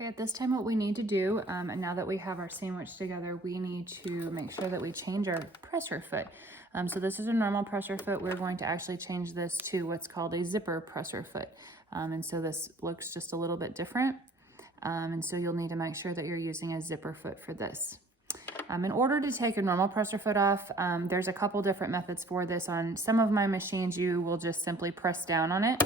Okay, at this time what we need to do, and now that we have our sandwich together, we need to make sure that we change our presser foot. So this is a normal presser foot. We're going to actually change this to what's called a zipper presser foot. And so this looks just a little bit different. And so you'll need to make sure that you're using a zipper foot for this. In order to take a normal presser foot off, there's a couple different methods for this. On some of my machines, you will just simply press down on it.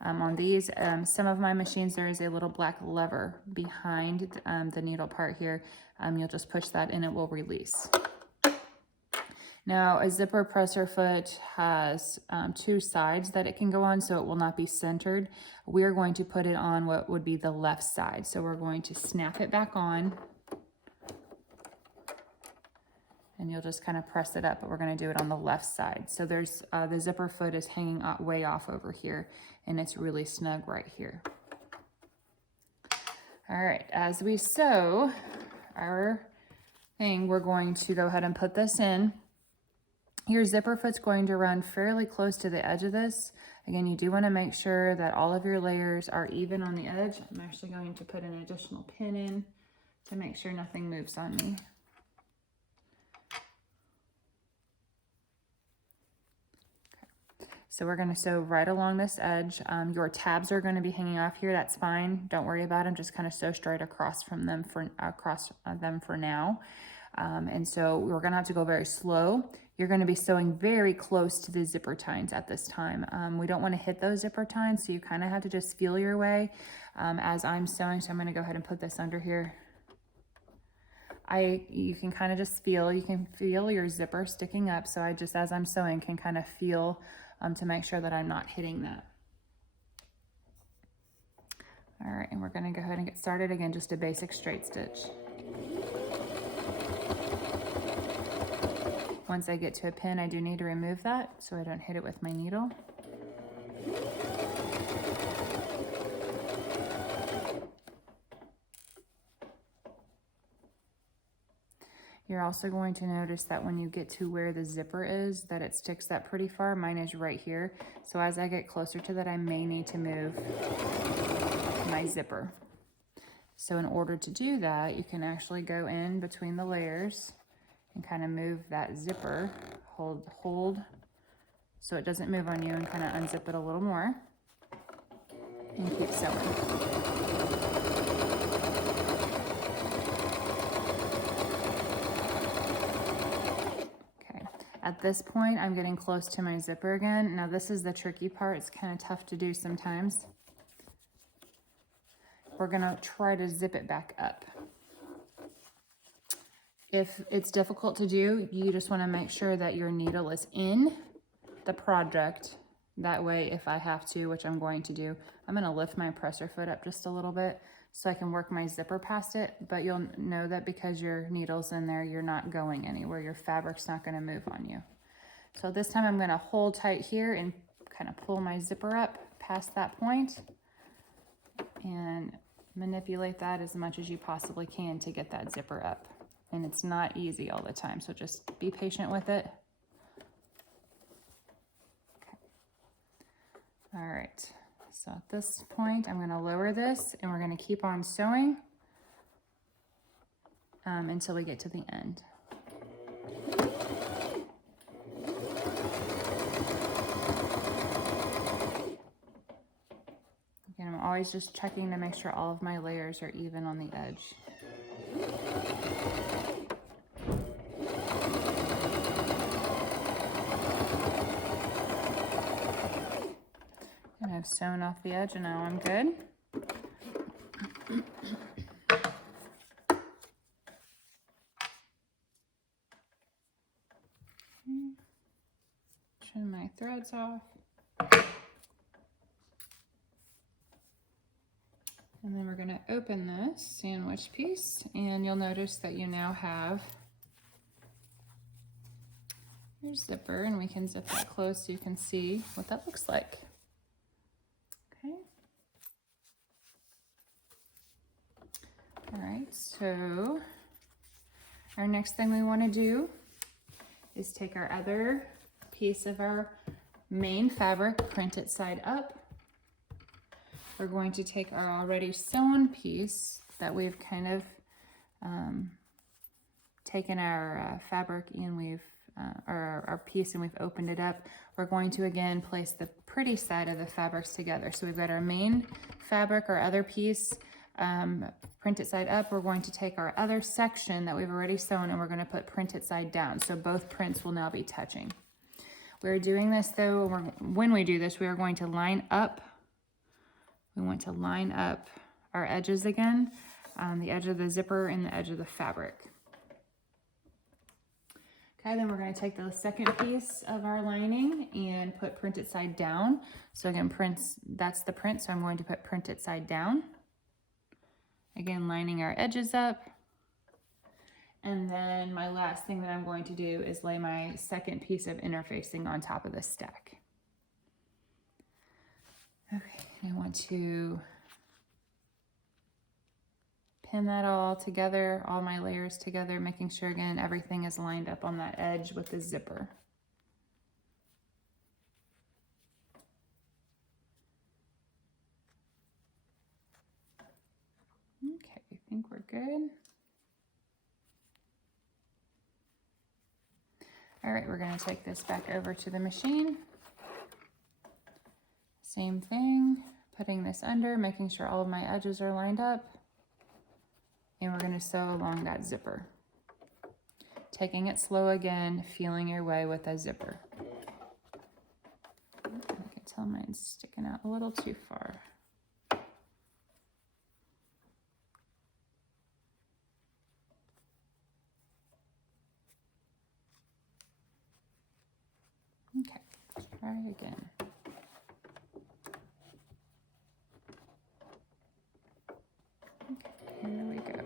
On these, some of my machines, there is a little black lever behind the needle part here. You'll just push that and it will release. Now, a zipper presser foot has two sides that it can go on, so it will not be centered. We are going to put it on what would be the left side. So we're going to snap it back on. And you'll just kind of press it up, but we're going to do it on the left side. So there's the zipper foot is hanging way off over here, and it's really snug right here. All right, as we sew our thing, we're going to go ahead and put this in. Your zipper foot's going to run fairly close to the edge of this. Again, you do want to make sure that all of your layers are even on the edge. I'm actually going to put an additional pin in to make sure nothing moves on me. So we're going to sew right along this edge. Your tabs are going to be hanging off here. That's fine. Don't worry about them. Just kind of sew straight across from them for now. And so we're going to have to go very slow. You're going to be sewing very close to the zipper tines at this time. We don't want to hit those zipper tines, so you kind of have to just feel your way as I'm sewing. So I'm going to go ahead and put this under here. You can kind of just feel, you can feel your zipper sticking up. So I just, as I'm sewing, can kind of feel to make sure that I'm not hitting that. All right, and we're going to go ahead and get started. Again, just a basic straight stitch. Once I get to a pin, I do need to remove that so I don't hit it with my needle. You're also going to notice that when you get to where the zipper is, that it sticks that pretty far. Mine is right here. So as I get closer to that, I may need to move my zipper. So in order to do that, you can actually go in between the layers and kind of move that zipper, hold so it doesn't move on you, and kind of unzip it a little more and keep sewing. At this point, I'm getting close to my zipper again. Now this is the tricky part. It's kind of tough to do sometimes. We're gonna try to zip it back up. If it's difficult to do, you just wanna make sure that your needle is in the project. That way, if I have to, which I'm going to do, I'm gonna lift my presser foot up just a little bit so I can work my zipper past it, but you'll know that because your needle's in there, you're not going anywhere. Your fabric's not gonna move on you. So this time I'm gonna hold tight here and kind of pull my zipper up past that point and manipulate that as much as you possibly can to get that zipper up. And it's not easy all the time, so just be patient with it. Okay. All right. So at this point, I'm going to lower this and we're going to keep on sewing until we get to the end. Again, I'm always just checking to make sure all of my layers are even on the edge. And I've sewn off the edge and now I'm good. Trim my threads off. And then we're going to open this sandwich piece, and you'll notice that you now have your zipper, and we can zip that closed so you can see what that looks like. Okay. All right, so our next thing we want to do is take our other piece of our main fabric, print it side up, we're going to take our already sewn piece that we've kind of taken our fabric and we've our piece and we've opened it up. We're going to again place the pretty side of the fabrics together. So we've got our main fabric, our other piece, printed side up. We're going to take our other section that we've already sewn and we're going to put printed side down. So both prints will now be touching. We're doing this though, when we do this, we are going to line up. We want to line up our edges again, the edge of the zipper and the edge of the fabric. Okay, then we're going to take the second piece of our lining and put printed side down. So again, prints, that's the print, so I'm going to put printed side down. Again, lining our edges up. And then my last thing that I'm going to do is lay my second piece of interfacing on top of this stack. Okay, I want to pin that all together, all my layers together, making sure again everything is lined up on that edge with the zipper. Okay, I think we're good. All right, we're going to take this back over to the machine. Same thing, putting this under, making sure all of my edges are lined up. And we're going to sew along that zipper. Taking it slow again, feeling your way with that zipper. I can tell mine's sticking out a little too far. Okay, let's try again. Okay, here we go.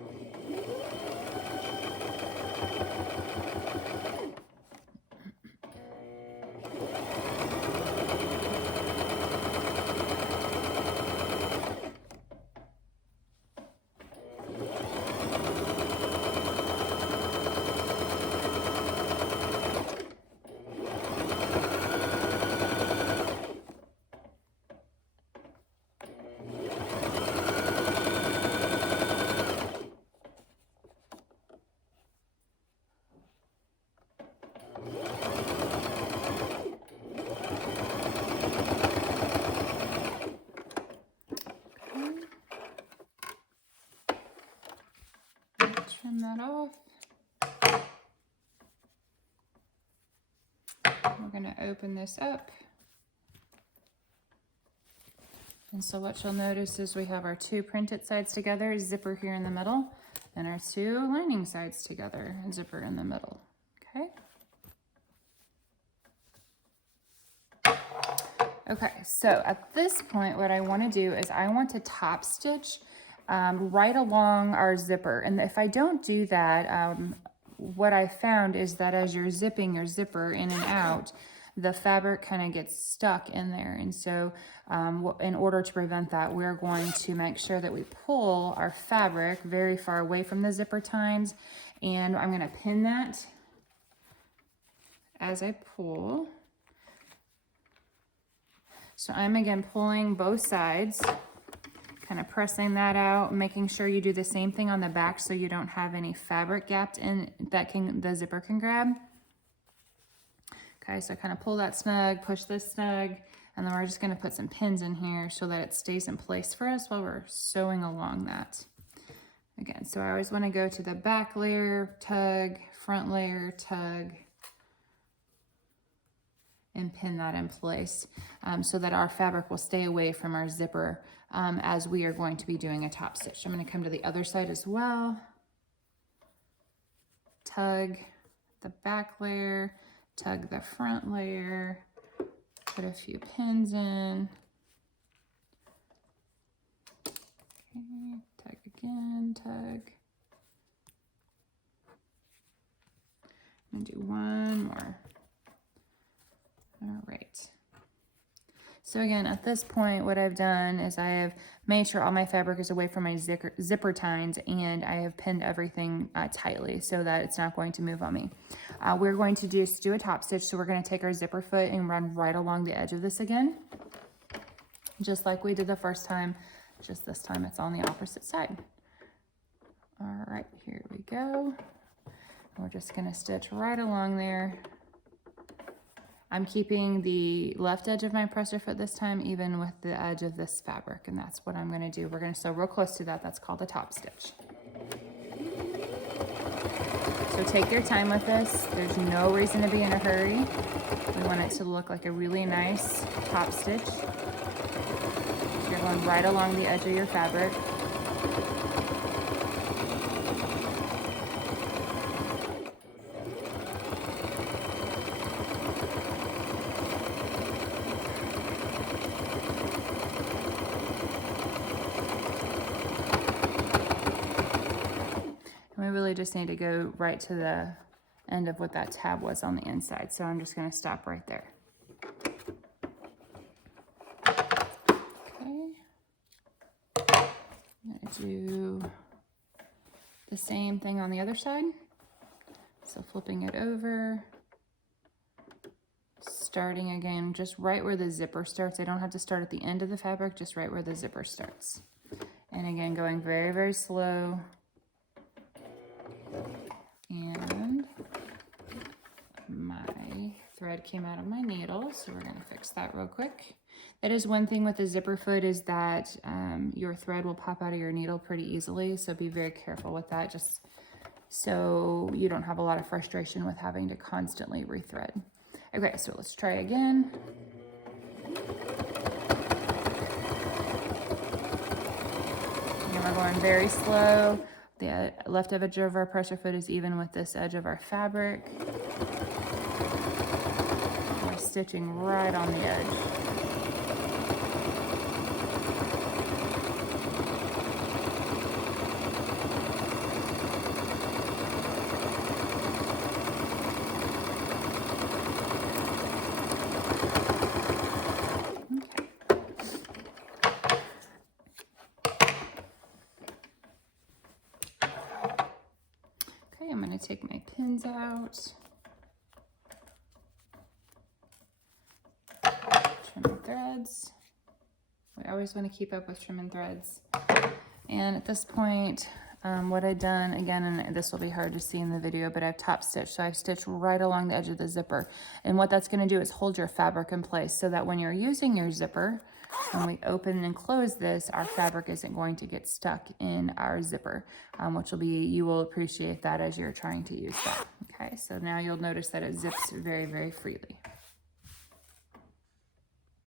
Trim that off. We're going to open this up. And so what you'll notice is we have our two printed sides together, zipper here in the middle, and our two lining sides together, zipper in the middle. Okay. Okay, so at this point, what I want to do is I want to top stitch right along our zipper. And if I don't do that, what I found is that as you're zipping your zipper in and out, the fabric kind of gets stuck in there. And so in order to prevent that, we're going to make sure that we pull our fabric very far away from the zipper tines. And I'm going to pin that as I pull. So I'm again pulling both sides, kind of pressing that out, making sure you do the same thing on the back so you don't have any fabric gapped in that the zipper can grab. Okay, so kind of pull that snug, push this snug, and then we're just going to put some pins in here so that it stays in place for us while we're sewing along that. Again, so I always want to go to the back layer, tug, front layer, tug, and pin that in place so that our fabric will stay away from our zipper as we are going to be doing a top stitch. I'm going to come to the other side as well. Tug the back layer, tug the front layer, put a few pins in. Okay, tug again, tug. I'm going to do one more. All right. So again, at this point, what I've done is I have made sure all my fabric is away from my zipper tines, and I have pinned everything tightly so that it's not going to move on me. We're going to do a top stitch. So we're going to take our zipper foot and run right along the edge of this again. just like we did the first time, just this time it's on the opposite side. All right, here we go. We're just gonna stitch right along there. I'm keeping the left edge of my presser foot this time, even with the edge of this fabric, and that's what I'm gonna do. We're gonna sew real close to that. That's called a top stitch. So take your time with this. There's no reason to be in a hurry. We want it to look like a really nice top stitch. So you're going right along the edge of your fabric. And we really just need to go right to the end of what that tab was on the inside. So I'm just going to stop right there. Okay. I'm going to do the same thing on the other side. So flipping it over, starting again, just right where the zipper starts. I don't have to start at the end of the fabric, just right where the zipper starts. And again, going very, very slow. And my thread came out of my needle, so we're gonna fix that real quick. That is one thing with the zipper foot, is that your thread will pop out of your needle pretty easily, so be very careful with that, just so you don't have a lot of frustration with having to constantly rethread. Okay, so let's try again. And we're going very slow. The left edge of our presser foot is even with this edge of our fabric. We're stitching right on the edge. I'm going to take my pins out, trim threads. We always want to keep up with trimming threads. And at this point, what I've done, again, and this will be hard to see in the video, but I've top stitched. So I've stitched right along the edge of the zipper. And what that's going to do is hold your fabric in place so that when you're using your zipper, when we open and close this, our fabric isn't going to get stuck in our zipper, which will be, you will appreciate that as you're trying to use that. Okay, so now you'll notice that it zips very, very freely.